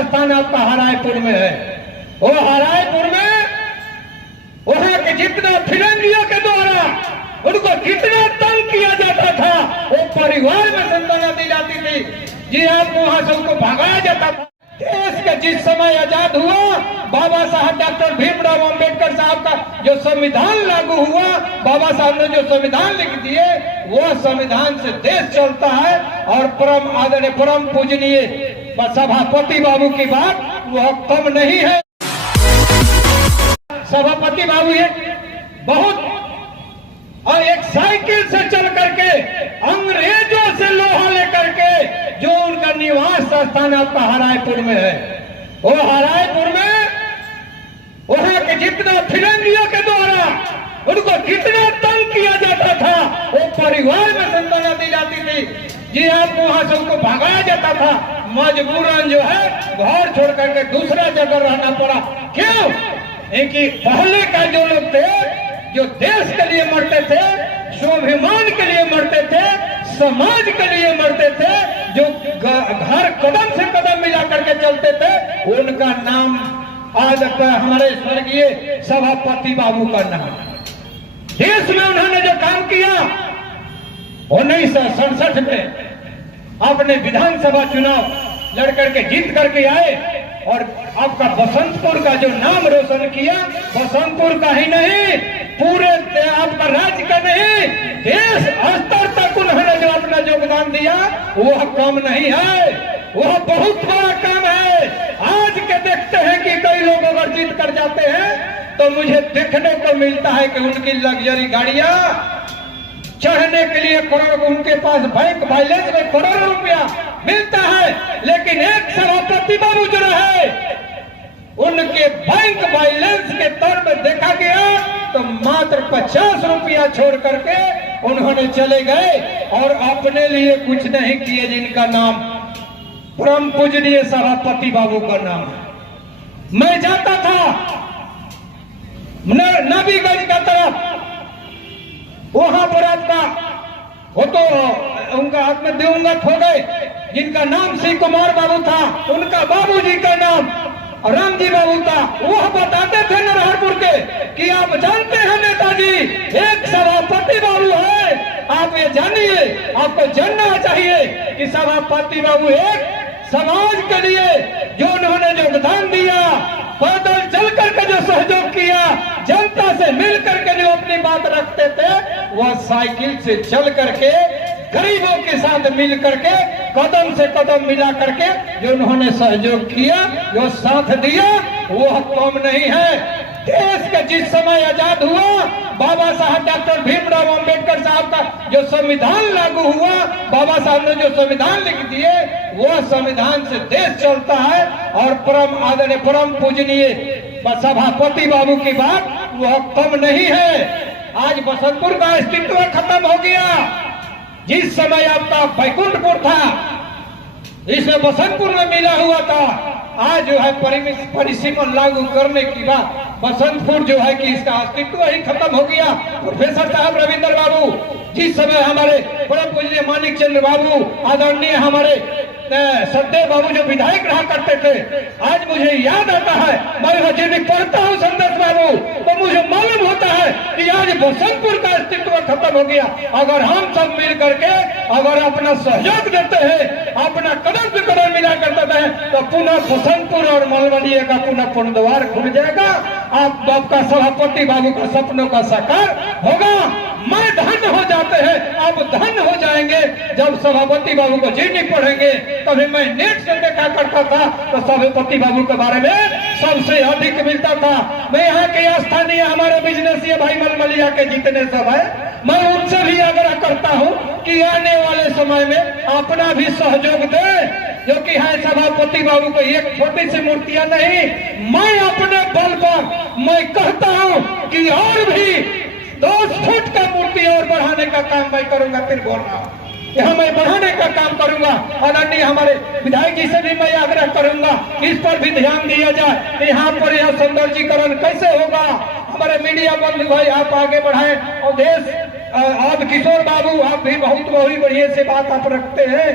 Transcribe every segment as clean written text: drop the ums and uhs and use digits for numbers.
स्थान आपका हरायपुर में है। वो हरायपुर में वहां के जितना फिरंगियों के द्वारा उनको जितना तंग किया जाता था, वो परिवार में संताना दी जाती थी। जी आपको वहां से उनको भगाया जाता था। देश का जिस समय आजाद हुआ, बाबा साहब डॉक्टर भीमराव अंबेडकर साहब का जो संविधान लागू हुआ, बाबा साहब ने जो संविधान लिख दिए, वो संविधान से देश चलता है। और परम आदरणीय परम पूजनीय सभापति बाबू की बात वह कम नहीं है। सभापति बाबू ये बहुत और एक साइकिल से चल करके अंग्रेजों से लोहा लेकर के जो उनका निवास स्थान आपका हरायपुर में है, वो हरायपुर में वहां के जितना फिरंगियों के द्वारा उनको जितना तंग किया जाता था, वो परिवार में संताना दी जाती थी। जी आपको वहां से उनको भगाया जाता था। मजबूरन जो है घर छोड़ करके दूसरा जगह रहना पड़ा। क्यों? क्योंकि पहले का जो लोग थे, जो देश के लिए मरते थे, स्वाभिमान के लिए मरते थे, समाज के लिए मरते थे, जो घर कदम से कदम मिला करके चलते थे, उनका नाम आज हमारे स्वर्गीय सभापति बाबू का नाम। देश में उन्होंने जो काम किया 1967 में अपने विधानसभा चुनाव लड़ करके जीत करके आए और आपका बसंतपुर का जो नाम रोशन किया, बसंतपुर का ही नहीं, पूरे आपका राज्य का नहीं, देश स्तर तक उन्होंने जो अपना योगदान दिया, वह कम नहीं है, वह बहुत बड़ा काम है। आज के देखते हैं कि कई लोग अगर जीत कर जाते हैं तो मुझे देखने को मिलता है कि उनकी लग्जरी गाड़ियां चढ़ने के लिए करोड़, उनके पास बैंक बैलेंस में करोड़ों रुपया मिलता है, लेकिन एक सभापति बाबू जो रहे, उनके बैंक बैलेंस के तौर में देखा गया तो मात्र 50 रुपया छोड़ करके उन्होंने चले गए और अपने लिए कुछ नहीं किए, जिनका नाम परम पूजनीय सभापति बाबू का नाम है। मैं जाता था नबीगंज का तरफ, वहां पर आपका वो तो उनका हाथ में दिवंगत हो गए, जिनका नाम श्री कुमार बाबू था, उनका बाबूजी का नाम रामजी बाबू था। वह बताते थे नरहरपुर के कि आप जानते हैं नेताजी, एक सभापति बाबू है, आप ये जानिए, आपको जानना चाहिए कि सभापति बाबू एक समाज के लिए जो उन्होंने योगदान दिया, पैदल चल करके जो सहयोग किया, जनता से मिल करके जो अपनी बात रखते थे, वह साइकिल से चल करके गरीबों के साथ मिल करके कदम से कदम मिला करके जो उन्होंने सहयोग किया, जो साथ दिया, वह कम नहीं है। देश का जिस समय आजाद हुआ, बाबा साहब डॉक्टर भीमराव अंबेडकर साहब का जो संविधान लागू हुआ, बाबा साहब ने जो संविधान लिख दिए, वह संविधान से देश चलता है। और परम आदरणीय परम पूजनीय सभापति बाबू की बात वह कम नहीं है। आज बसंतपुर का अस्तित्व खत्म हो गया। जिस समय आपका बैकुंठपुर था, इसमें बसंतपुर में मिला हुआ था, आज जो है परिसीमन लागू करने की बात, बसंतपुर जो है कि इसका अस्तित्व ही खत्म हो गया। प्रोफेसर साहब रविंद्र बाबू, जिस समय हमारे परम पूजनीय मानिक चंद्र बाबू, आदरणीय हमारे सत्यदेव बाबू जो विधायक रहा करते थे, आज मुझे याद आता है, मैं जब भी पढ़ता हूँ संदेश बाबू, तो मुझे मालूम होता है कि आज बसंतपुर का अस्तित्व खत्म हो गया। अगर हम सब मिल करके अगर अपना सहयोग देते हैं, अपना कदम से कदम मिला करते हैं, तो पुनः बसंतपुर और मलवलिया का पुनः पुनर्द्वार खुल जाएगा। आपका सभापति बाबू का सपनों का साकार होगा। मैं धन्य हो जाते हैं, आप धन्य हो जाएंगे जब सभापति बाबू को जीनी पढ़ेंगे। कभी मैं नेट से देखा करता था तो सभापति बाबू के बारे में सबसे अधिक मिलता था। मैं यहाँ के स्थानीय हमारे बिजनेस भाई मलमलिया के जितने सब है, मैं उनसे भी आग्रह करता हूँ कि आने वाले समय में अपना भी सहयोग दे, जो कि है सभापति बाबू को एक छोटी सी मूर्तियां नहीं, मैं अपने बल पर मैं कहता हूँ कि और भी 2 फुट का मूर्ति और बढ़ाने का काम मैं करूंगा। फिर बोल रहा हूँ, यहाँ मैं बढ़ाने का काम करूंगा। आदरणीय हमारे विधायक जी से भी मैं आग्रह करूंगा कि इस पर भी ध्यान दिया जाए कि यहाँ पर यह सौंदर्यीकरण कैसे होगा। हमारे मीडिया बंधु भाई आप आगे बढ़ाएं और देश आप किशोर बाबू, आप भी बहुत बढ़िया से बात आप रखते हैं,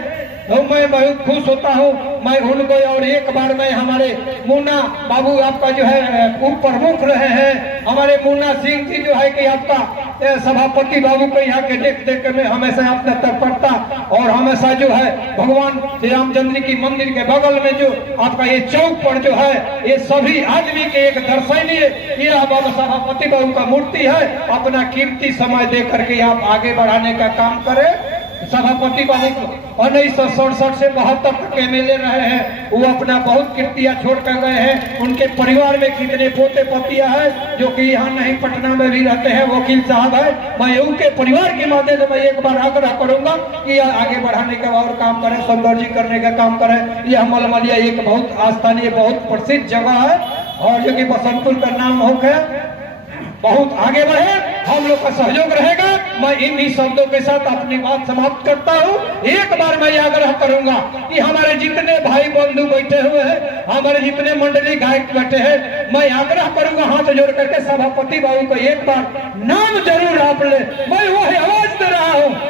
तो मैं बहुत खुश होता हूँ। मैं उनको, और एक बार मैं हमारे मुन्ना बाबू आपका जो है उप प्रमुख रहे हैं, हमारे मुन्ना सिंह जी जो है कि आपका सभापति बाबू को यहाँ के देख देख के मैं हमेशा अपना तत्परता, और हमेशा जो है भगवान श्री रामचंद्र की मंदिर के बगल में जो आपका ये चौक पर जो है, ये सभी आदमी के एक दर्शनीय ये बाबा सभापति बाबू का मूर्ति है। अपना कीमती समय दे करके आप आगे बढ़ाने का काम करें। सभापति बाबू 1967 से 72 तक एमएलए रहे हैं, वो अपना बहुत कृतियां छोड़ कर गए हैं। उनके परिवार में कितने पोते पोतियां हैं जो कि यहाँ नहीं, पटना में भी रहते हैं, वकील साहब है। मैं उनके परिवार के माध्यम से मैं एक बार आग्रह करूंगा कि आगे बढ़ाने का और काम करें, सौंदर्य करने का काम करें। यह मलमलिया एक बहुत स्थानीय बहुत प्रसिद्ध जगह है, और जो कि बसंतपुर का नाम हो गया, बहुत आगे बढ़े, हम लोग का सहयोग रहेगा। मैं इन्हीं शब्दों के साथ अपनी बात समाप्त करता हूँ। एक बार मैं आग्रह करूंगा कि हमारे जितने भाई बंधु बैठे हुए हैं, हमारे जितने मंडली गायक बैठे हैं, मैं आग्रह करूंगा हाथ जोड़ करके सभापति बाबू को एक बार नाम जरूर आप ले। मैं वही आवाज दे रहा हूँ